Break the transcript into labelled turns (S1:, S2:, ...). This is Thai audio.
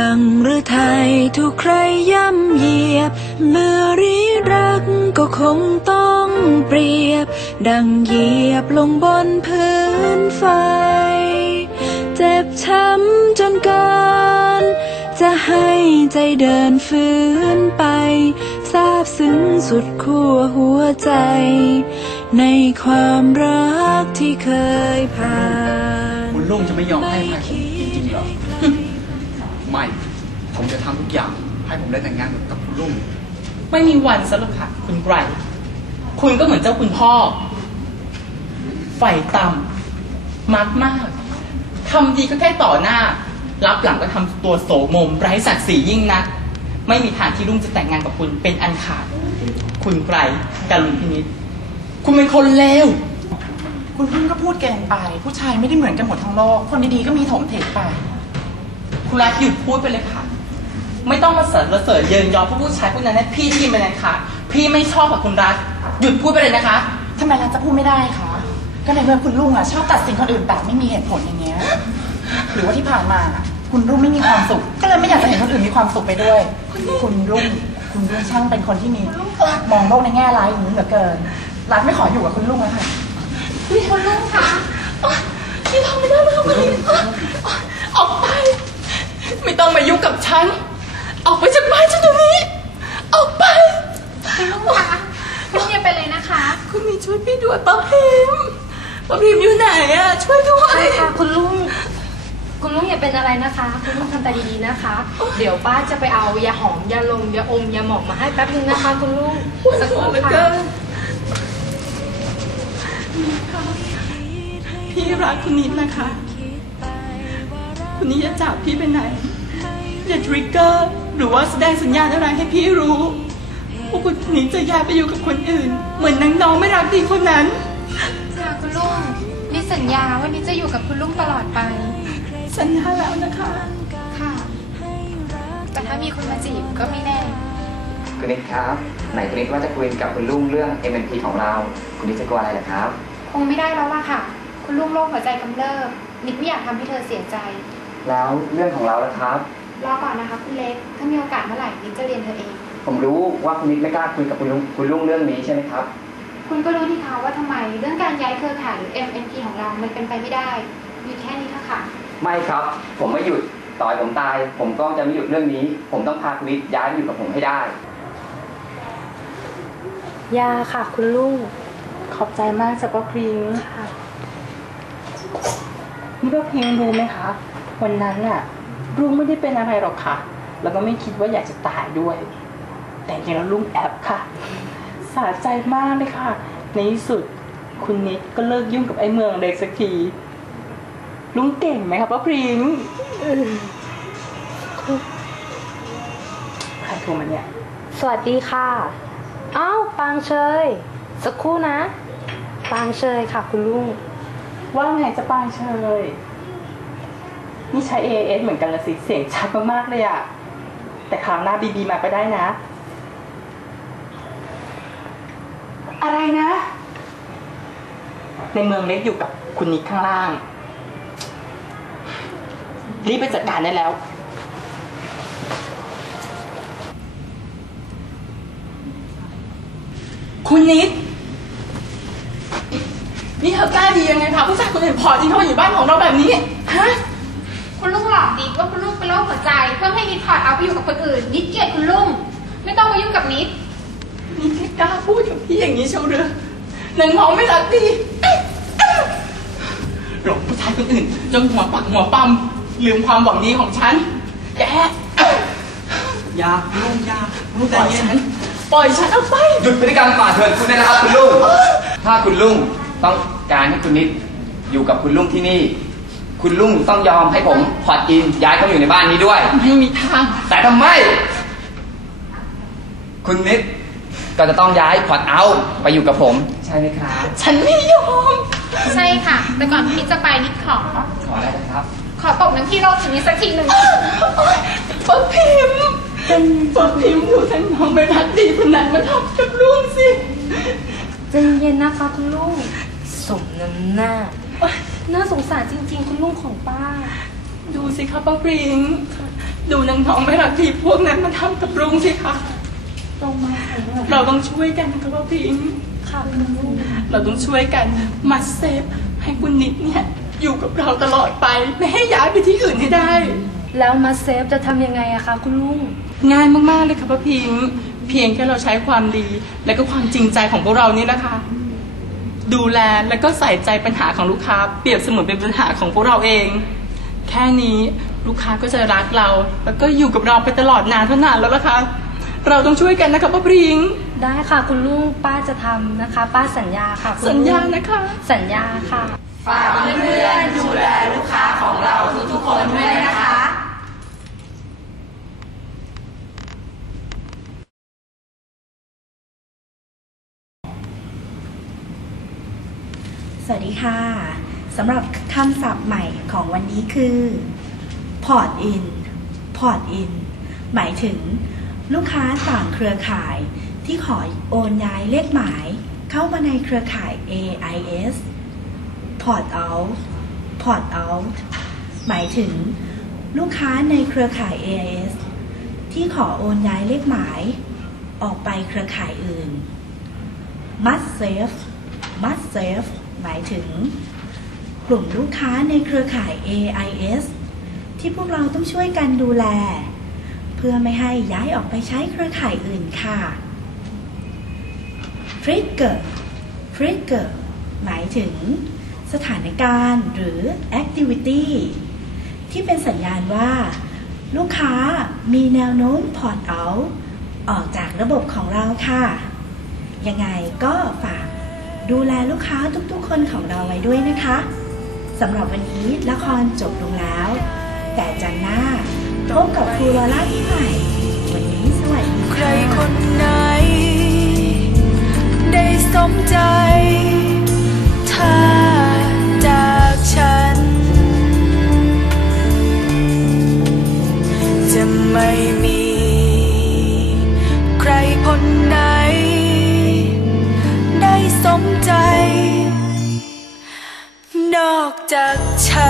S1: ดังหรือไทยถูกใครย่ำเหยียบ เมื่อรีรักก็คงต้องเปรียบ ดังเหยียบลงบนพื้นไฟ เจ็บช้ำจนเกิน จะให้ใจเดินฟื้นไปซาบซึ้งสุดขั้วหัวใจ ในความรักที่เคยผ่าน
S2: คุณลุงจะไม่ยอมให้ใคร ทำทุกอย่างให้ผมได้แต่งงานกับคุณลุง
S3: ไม่มีวันซะหรอกค่ะ คุณไกรคุณก็เหมือนเจ้าคุณพ่อไฟต่ำมักมากทำดีก็แค่ต่อหน้า รับหลังก็ทำตัวโสมมไร้ศักดิ์ศรียิ่งนัก ไม่มีทางที่ลุงจะแต่งงานกับคุณเป็นอันขาด คุณไกรการลุนพินิษคุณเป็นคนเลว
S4: คุณพึ่งก็พูดเกินไป ผู้ชายไม่ได้เหมือนกันหมดทั้งโลก คนดีๆก็มีถมเถไป
S3: คุณรักหยุดพูดไปเลยค่ะ ไม่ต้องมาเสริญเสริญเยินยอพวกผู้ชายพวกนั้นให้พี่ได้ยินไปเลยค่ะ พี่ไม่ชอบกับคุณรักหยุดพูดไปเลยนะคะ
S4: ทำไมรักจะพูดไม่ได้คะ ก็ในเมื่อคุณลุงอะชอบตัดสินคนอื่นแบบไม่มีเหตุผลอย่างเงี้ย หรือว่าที่ผ่านมาอะคุณรุ่งไม่มีความสุข ก็เลยไม่อยากจะเห็นคนอื่นมีความสุขไปด้วย คุณรุ่งคุณรุ่งช่างเป็นคนที่มีมองโลกในแง่ร้ายอย่างนี้เหลือเกิน รักไม่ขออยู่กับคุณลุงแล้วค่ะ
S3: พี่คุณลุงคะพี่ทำไม่ได้แล้ววันนี้ออกไป ไม่ต้องมายุ่งกับฉัน ออกไปจากบ้านฉันเดี๋ยวนี้ ออกไป
S5: คุณลุงคะลุงอย่าไปเลยนะคะ
S3: คุณมีช่วยพี่ด้วยป้าพิมพ์ป้าพิมพ์อยู่ไหนอะช่วยด้วย
S5: ค่ะคุณลุง คุณลุงอย่าเป็นอะไรนะคะ คุณลุงทำใจดีๆนะคะ เดี๋ยวป้าจะไปเอายาหอมยาลมยาอมยาหมองมาให้แป๊บนึงนะคะ คุณลุงสักครู่
S3: เหลือ
S5: ค่ะ
S3: เกินพี่รักคุณนิดนะคะ คุณนิดจะจากพี่ไปไหนอย่าทริกเกอร์ หรือว่าแสดงสัญญาณอะไรให้พี่รู้ว่าคุณนิดจะย้ายไปอยู่กับคนอื่น เหมือนนางน้องไม่รักดีคนนั้น
S5: ค่ะคุณลุงนี่สัญญาว่านี่จะอยู่กับคุณลุงตลอดไป
S3: สัญญาแล้วนะคะ
S5: ค่ะ แต่ถ้ามีคนมาจีบก็ไม่แน่
S6: คุณนิดครับ ไหนคุณนิดว่าจะคุยกับคุณลุงเรื่อง MNP ของเรา คุณนิดจะกลัวอะไรเหรอครับ
S5: คงไม่ได้แล้วล่ะค่ะ คุณลุงโรคหัวใจกำเริบนิดไม่อยากทำให้เธอเสียใจ
S6: แล้วเรื่องของเราล่ะครับ
S5: รอก่อนนะคะคุณเล็ก ถ้ามีโอกาสเมื่อไหร่นิดจะเรียนเธอเอง
S6: ผมรู้ว่าคุณนิดไม่กล้าคุยกับคุณลุงคุณลุงเรื่องนี้ใช่ไหมครับ
S5: คุณก็รู้ที่คะว่าทำไมเรื่องการย้ายเครือข่ายหรือ MNP ของเรา มันเป็นไปไม่ได้หยุดแค่นี้เถอะค่ะ
S6: ไม่ครับ ผมไม่หยุดต่อยผมตาย ผมก็จะไม่หยุดเรื่องนี้ ผมต้องพาคุณนิดย้ายมาอยู่กับผมให้ได้
S7: ยาค่ะคุณลุง
S4: ขอบใจมากจ้ะป้าพริง
S7: ค่ะ
S4: นี่ป้าพริงรู้ไหมคะ วันนั้นน่ะ ลุงไม่ได้เป็นอะไรหรอกค่ะ แล้วก็ไม่คิดว่าอยากจะตายด้วย แต่จริงแล้วลุงแอบค่ะสะใจมากเลยค่ะ ในที่สุดคุณนิดก็เลิกยุ่งกับไอ้เมืองเล็กสักที ลุงเก่งไหมคะป้าพริงใครโทรมาเนี่ย
S7: สวัสดีค่ะ อ้าวปางเชย สักครู่นะ ปางเชยค่ะ คุณลุง
S4: ว่าไงจะปางเชย นี่ใช้ AS เหมือนกันละสิเสียงชัดมากๆเลยอะแต่คราวหน้าบีบีมาก็ได้นะ อะไรนะ ในเมืองเล็กอยู่กับคุณนิกข้างล่าง รีบไปจัดการได้แล้ว
S3: คุณนิด นี่เธอกล้าดียังไงคะผู้ชายคนอื่นพอจริงเข้ามาอยู่บ้านของเราแบบนี้ ฮะ
S5: คุณลุงหลอกนิด ว่าคุณลุงเป็นโรคหัวใจเพื่อให้นิดถอดเอาไปอยู่กับคนอื่น นิดเกลียดคุณลุงไม่ต้องมายุ่งกับนิด
S3: นี่แค่กล้าพูดกับพี่อย่างนี้เชียวหรือนางน้องไม่รักดีหลงผู้ชายคนอื่นจนหัวปักหัวปั๊มลืมความหวังดีของฉันแก
S2: ยาลุงยาลุง
S3: ป
S2: ใจ
S3: ล่อย
S2: เย็
S3: ฉั
S2: น
S3: นปล่อยฉันเอาไป
S6: หยุดพฤติกรรมป่าเถิดคุณได้นะครับคุณลุงถ้าคุณลุงต้องการให้คุณนิดอยู่กับคุณลุงที่นี่ คุณลุงต้องยอมให้ผมพอดอินย้ายเข้ามาอยู่ในบ้านนี้ด้วย
S3: ไม่มีทาง
S6: แต่ทำไม คุณนิดก็จะต้องย้ายพอดเอาท์ไปอยู่กับผม ใช่ไหมครับ
S3: ฉันไม่ยอม
S5: ใช่ค่ะ แต่ก่อนที่นิดจะไปนิดขอ
S6: ขอได้นะครับ
S5: ขอตบน้ำที่โรคถึงนี้สักทีหนึ่ง
S3: ป้าพิมพ์ป้าพิมพ์ดูท่านน้องไม่รักดีคนนั้นมาทำกับลุงสิ
S7: ใจเย็นนะคะคุณลุงสมน้ำหน้า น่าสงสารจริง ๆ คุณลุงของป้า
S3: ดูสิคะป้าปริง ดูน้องๆไม่รักทีพวกนั้นมาทำกับลุงสิคะเราต้องช่วยกันนะคะป้าพิง
S5: ค่ะคุณลุง
S3: เราต้องช่วยกันมาเซฟให้คุณนิดเนี่ยอยู่กับเราตลอดไปไม่ให้ย้ายไปที่อื่นให้ได้
S5: แล้วมาเซฟจะทำยังไงอะคะคุณลุง
S3: ง่ายมากๆเลยค่ะป้าพิง เพียงแค่เราใช้ความดีและก็ความจริงใจของพวกเรานี่นะคะ ดูแลและก็ใส่ใจปัญหาของลูกค้า เปรียบเสมือนเป็นปัญหาของพวกเราเอง แค่นี้ลูกค้าก็จะรักเรา แล้วก็อยู่กับเราไปตลอดนานเท่านานแล้วล่ะค่ะเราต้องช่วยกันนะคะป้าพิง
S5: ได้ค่ะคุณลุงป้าจะทำนะคะ ป้าสัญญาค่ะคุณลุง
S3: สัญญานะคะ
S5: สัญญาค่ะ
S8: สวัส ค่ะ สำหรับคำศัพท์ใหม่ของวันนี้คือ port in port in หมายถึง ลูกค้าต่างเครือข่ายที่ขอโอนย้ายเลขหมาย เข้ามาในเครือข่าย AIS port out port out หมายถึง ลูกค้าในเครือข่าย AIS ที่ขอโอนย้ายเลขหมาย ออกไปเครือข่ายอื่น must save must save หมายถึง กลุ่มลูกค้าในเครือข่าย AIS ที่พวกเราต้องช่วยกันดูแล เพื่อไม่ให้ย้ายออกไปใช้เครือข่ายอื่นค่ะ Trigger Trigger หมายถึง สถานการณ์หรือ Activity ที่เป็นสัญญาณว่า ลูกค้ามีแนวโน้มพอร์ตเอาออกจากระบบของเราค่ะ ยังไงก็ฝาก ดูแลลูกค้าทุกๆ คนของเราไว้ด้วยนะคะสำหรับวันนี้ละครจบลงแล้ว แต่จันหน้าพบกับครูลอล่าที่ใหม่ วันนี้สวัสดี
S1: ใคร
S8: ค
S1: นไหน ได้สมใจ อกจากฉัน